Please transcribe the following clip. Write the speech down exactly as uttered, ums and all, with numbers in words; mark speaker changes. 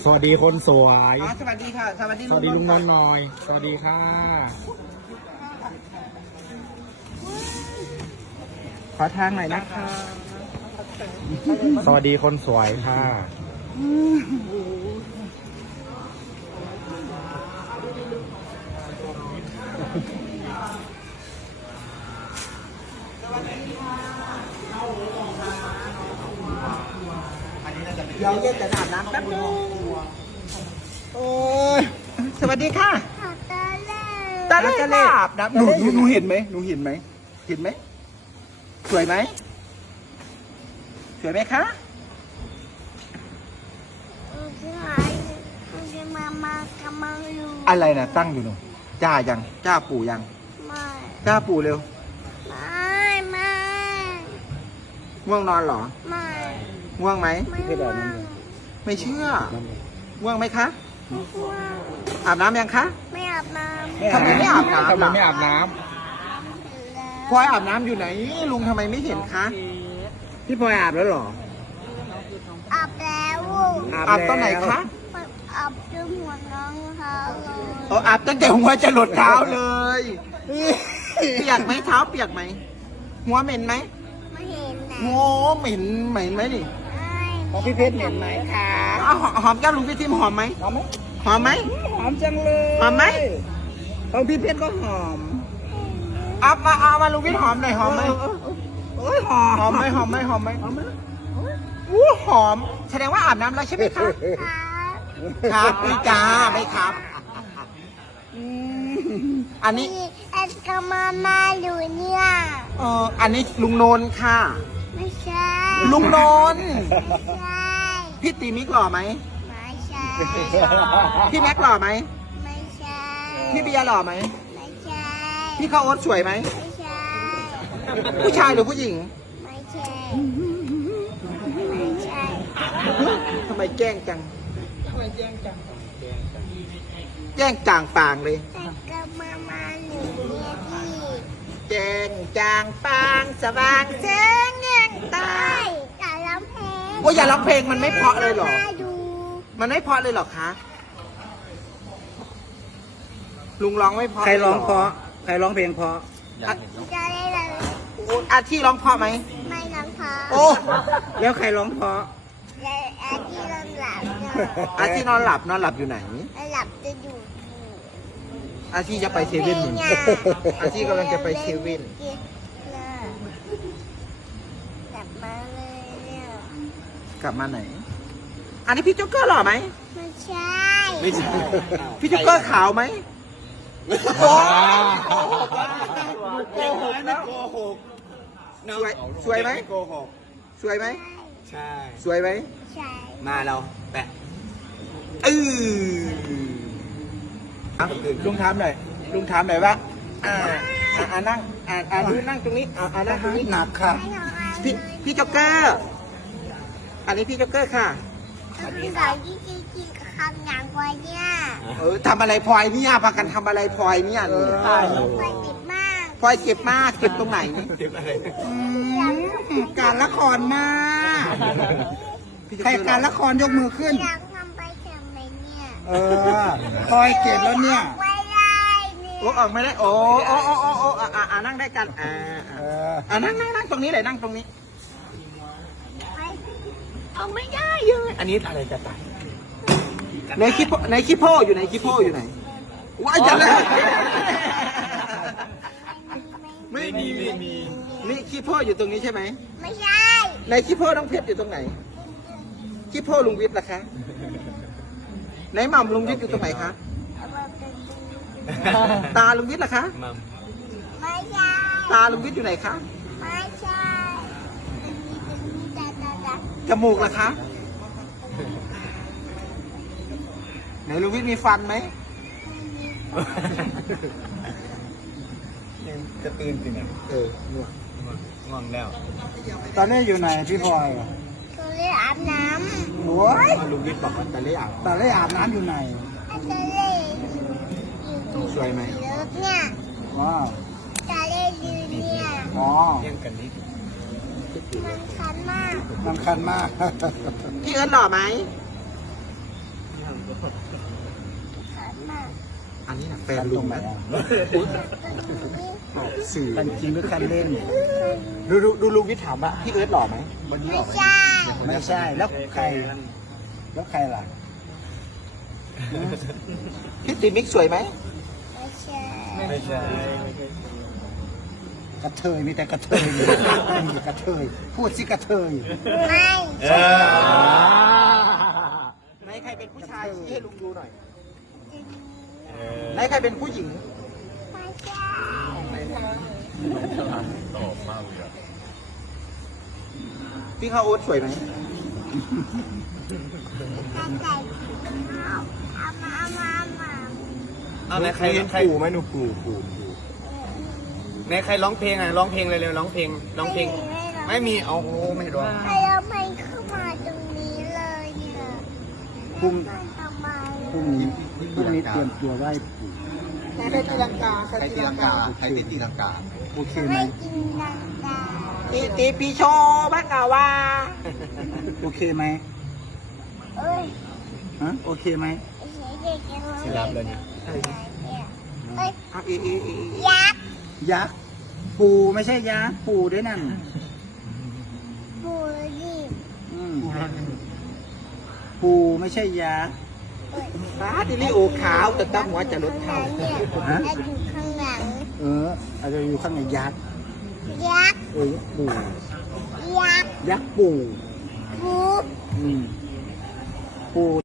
Speaker 1: สวัสดีคนสวย
Speaker 2: อ๋อสวัสดีค่ะสวัสดี
Speaker 1: สวัสดีลุงนนท์หน่อย สวัสดีค่ะ
Speaker 2: ขอทางหน่อยนะคะ
Speaker 1: สวัสดีคนสวยค่ะ
Speaker 2: เดี๋ยวเย็นจะอาบน้ำแป๊บนึงโอ้ยสวัสดีค่ะตาเล่ตาเล่อาบน้ำหนูหนูหนูเห็นไหมหนูเห็นไหมเห็นไหมสวยไหมสวยไหมคะอะไรนะตั้งอยู่หนูจ้ายังจ้าปู่ยัง
Speaker 3: ไม่
Speaker 2: จ้าปู่เร็ว
Speaker 3: ไม่ไม่
Speaker 2: ง่วงนอนเหรอ
Speaker 3: ไม่
Speaker 2: ง่วงไหม
Speaker 3: ไม่ว่าง
Speaker 2: ไม่เชื่อง่วงไหมคะ
Speaker 3: ไม่ว่าง
Speaker 2: อาบน้ำยังคะ
Speaker 3: ไม่อาบน้ำ
Speaker 2: ทำไมไม่อาบน้ำ
Speaker 1: ทำไมไม่อาบน้
Speaker 2: พลอยอาบน้ำอยู่ไหนลุงทำไมไม่เห็นคะพี่พลอยอาบแล้วเหรอ
Speaker 3: อาบแล้ว
Speaker 2: อาบตอนไหนคะ
Speaker 3: อาบจนหัวน้องเขาเลย
Speaker 2: เอออาบตั้งแต่หัวจะหลดเท้าเลยเปียกไหมเท้าเปียกไหมหัวเหม็นไหม
Speaker 3: ไม่เห็นนะ
Speaker 2: โง่เหม็นเหม็นไหมนี่
Speaker 3: ไม่
Speaker 2: พี่เพชรเหม็นไหมคะหอมแก้มลุงพี่ทิมหอมไหมหอมไหมหอมไหม
Speaker 4: หอมจังเลย
Speaker 2: หอมไหม
Speaker 4: ของพี่เพชรก็หอม
Speaker 2: เอามาเอามาลุงพี่หอมหน่อยหอมไหม
Speaker 4: โอ้ยหอม
Speaker 2: หอมไหมหอมไหมหอมไหมหอมไหมอู้หอม แสดงว่าอาบน้ำแล้วใช่ไหมคะ
Speaker 3: ครับ
Speaker 2: ครับพี่จ้าไม่ครับ อันนี้
Speaker 3: นี่เอ็ดกำมามาอยู่เนี่ย
Speaker 2: เอออันนี้ลุงโนนค่ะ
Speaker 3: ไม่ใช่
Speaker 2: ลุงโนน
Speaker 3: ไม่ใช่
Speaker 2: พี่ตีมิกหล่อไหม
Speaker 3: ไม่ใช่
Speaker 2: พี่แม็กหล่อไหม
Speaker 3: ไม่ใช่
Speaker 2: พี่เบียร์หล่อไหม
Speaker 3: ไม่ใช่
Speaker 2: พี่ข้าวโอ๊ตสวยไหม
Speaker 3: ไม่ใช่
Speaker 2: ผู้ชายหรือผู้หญิง
Speaker 3: ไม่ใช่ ไม่ใช่
Speaker 2: ทำไมแกล้งจังแกล้งจางปางเลย
Speaker 3: แต่ก็มามาหนูเนี่ยพี่
Speaker 2: แกล้งจางปางสว่างแสงแง่งตา
Speaker 3: ใช่แต่ร้องเพลง
Speaker 2: โอ้ยอย่าร้องเพลงมันไม่เพราะเลยเหรอ
Speaker 3: มาดู
Speaker 2: มันไม่เพราะเลยเหรอคะ ลุงร้องไม่เพราะ
Speaker 4: ใครร้อง
Speaker 2: ลยห
Speaker 4: เพราะ ใครร้องเพลงเพราะ
Speaker 2: อ่ะ
Speaker 3: จะได้เลย
Speaker 2: อาที่ร้องเพราะไหม
Speaker 3: ไม่ร้องเพราะ
Speaker 2: โอ้
Speaker 4: แล้วใครร้องเพราะ
Speaker 3: และอาที่นอนหลับเนี่ย
Speaker 2: อาที่นอนหลับนอนหลับอยู่ไหน
Speaker 3: หลับจะอยู่
Speaker 2: อาที่จะไปเซเว่นหนึ่งอาที่กำลังจะไปเซเว่น
Speaker 3: กลับมาเลยเนี่ย
Speaker 2: กลับมาไหน อันนี้พี่โจ๊กเกอร์หล่อไหม
Speaker 3: ไม่ใช่
Speaker 2: ไม่ใช่ พี่โจ๊กเกอร์ขาวไหมโอ้โกหกนะโกหกสวยสวยไหมโกหกสวยไหม
Speaker 4: ใช่
Speaker 2: สวยไหม
Speaker 3: ใช่
Speaker 4: มาเราแปะ
Speaker 2: เอออ่ะลุงถามหน่อยลุงถามหน่อยว่าอ่าอ่าอ่านั่งอ่าอ่าดูนั่งตรงนี้อ่าอ่านั่งตรงนี้
Speaker 4: หนักค่ะ
Speaker 3: ไม่เอาอะไร
Speaker 2: พี่พี่โจ๊กเกอร์อันนี้พี่โจ๊กเกอร์ค่ะ
Speaker 3: คือสายที่จริงๆกับคำอย่างไว้เนี่ย
Speaker 2: เออทำอะไรพลอยเนี่ยพากันทำอะไรพลอยเนี่ยนี่
Speaker 3: ไปติดมาก
Speaker 2: พลอยเก็บมากเก็บตรงไหนนี่
Speaker 4: อืมการละครมาก ใครการละครยกมือขึ้น
Speaker 3: อยากทำไปทำไมเนี่ย
Speaker 4: เออคอยเก็บแล้วเนี่ย
Speaker 3: ไม่ได้เนี่ย
Speaker 2: โอ้ออกไม่ได้โอ้โอ้โอ้โอ้โอ้อ่าอ่าอ่านั่งได้กันอ่า
Speaker 4: เอ
Speaker 2: อ่า
Speaker 4: อ
Speaker 2: อ่านั่งนั่งนั่งตรงนี้เลยนั่งตรงนี้
Speaker 3: ไป
Speaker 2: เอาไม่ได้เลยอันนี้อะไรจะตัดในคลิปในคลิปโพอยู่ในคลิปโพอยู่ไหนว้ายจะเลยไม่มีไม่มีนี่คลิปโพอยู่ตรงนี้ใช่ไหม
Speaker 3: ไม่ใช่
Speaker 2: ในคลิปโพน้องเพชรอยู่ตรงไหนคลิปโพลุงวิทย์ล่ะคะในหม่ำลุงวิทย์อยู่ตรงไหนคะตาลุงวิทย์ล่ะคะ
Speaker 3: ไม่ใช่
Speaker 2: ตาลุงวิทย์อยู่ไหนคะ
Speaker 3: ไม่ใช่เป็นมีเป็นมีตาตาตา
Speaker 2: จมูกล่ะคะไหนลุงวิทย์มีฟันไหม
Speaker 4: จะตื่นสิเนี่ย
Speaker 2: เออ
Speaker 4: ง่วงแล้ว ตอนนี้อยู่ไหนพี่พลอย
Speaker 3: ก็เลยอาบน้
Speaker 4: โอ้ย
Speaker 2: ลุงวิทย์บอกว่าจะเลี้ยง
Speaker 4: แต่ได้อาบน้ำอยู่ไหน
Speaker 3: ำก็เลยอยู่
Speaker 2: สวยไหม
Speaker 3: เลิกเนี่ย
Speaker 4: ว้าว
Speaker 3: จะเล่นยืนเนี่ย
Speaker 4: อ๋อ
Speaker 3: มันคันมาก
Speaker 4: มันคันมาก
Speaker 2: พี่เอิร์ธหล่อไหมอันนี้นะแฟนลุงนะ สื่อ
Speaker 4: กันจริงหรือกันเล่น
Speaker 2: ดูดูดูลุงวิทย์ถามว่าพี่เอิร์ธหล่อไหมวันนี้หล่อไหม
Speaker 3: ใช่
Speaker 4: ไม่ใช่แล้วใคร แล้วใครล่ะ
Speaker 2: พี่ตีมิกสวยไหม
Speaker 3: ไม่ใช่
Speaker 1: ไม่ใช่
Speaker 4: กระเทยมีแต่กระเทยมีกระเทยพูดสิกระเทย
Speaker 3: ไม่
Speaker 1: เอ
Speaker 3: ใช่
Speaker 2: ไหนใครเป็นผู้ชายชี้ให้ลุงดูหน่อย
Speaker 1: อ
Speaker 2: ไหนใครเป็นผู้หญิง
Speaker 3: ไม่ใช่
Speaker 1: ตอบมากเลยอ่ะ
Speaker 2: พี่ข้าวโอ๊ตสวยไหม
Speaker 3: ตั้งใจเอาเอามาเอามาเอามา
Speaker 1: เอาไหนใครใครปู่ไหมหนูปู่ปู่ปู่ไหนใครร้องเพลงอ่ะร้องเพลงเร็วๆร้องเพลงร้องเพลง ไม่มีเอาโอ้ไม่ร้อง
Speaker 3: ใครเอาไม่เข้ามาตรงนี้เลยเนี่ย
Speaker 4: พรุ่ง
Speaker 3: มาทำไม
Speaker 4: พรุ่งนี้พรุ่งนี้เตรียมตัวไหว้ปู่
Speaker 2: ใครตีลังกาใครตีลังกาใครตีลังกา
Speaker 4: โอเคไหม
Speaker 3: ไม่กินดังดา
Speaker 2: ตีตีปีโชว์บ้ากาว่า
Speaker 4: โอเคไหม
Speaker 3: เอ้ย
Speaker 4: ฮะโอเคไหม
Speaker 3: ไอ้เสียเด็กยังไม่
Speaker 1: ที่รับเลยเนี่ย
Speaker 3: เอ้ย
Speaker 2: อ่ะอีอีอีอี
Speaker 3: ยักษ์
Speaker 4: ยักษ์ปู่ไม่ใช่ยักษ์ปู่ด้วยนั่น
Speaker 3: ปูรีบ
Speaker 4: อืมปู่ไม่ใช่ยักษ์
Speaker 3: เอ้ย
Speaker 2: ฟ้าดิลิโอขาวแต่ตั้งหัวจะลด
Speaker 3: ข้างหลั
Speaker 2: เท่าง
Speaker 3: เนี่ยแล้วอยู่ข้างหลัง
Speaker 4: เอออาจจะอยู่ข้างในยักษ์
Speaker 3: ยักษ์
Speaker 4: เออปู่
Speaker 3: ยักษ์
Speaker 4: ยักษ์ปู่
Speaker 3: ปู
Speaker 4: อืมปู่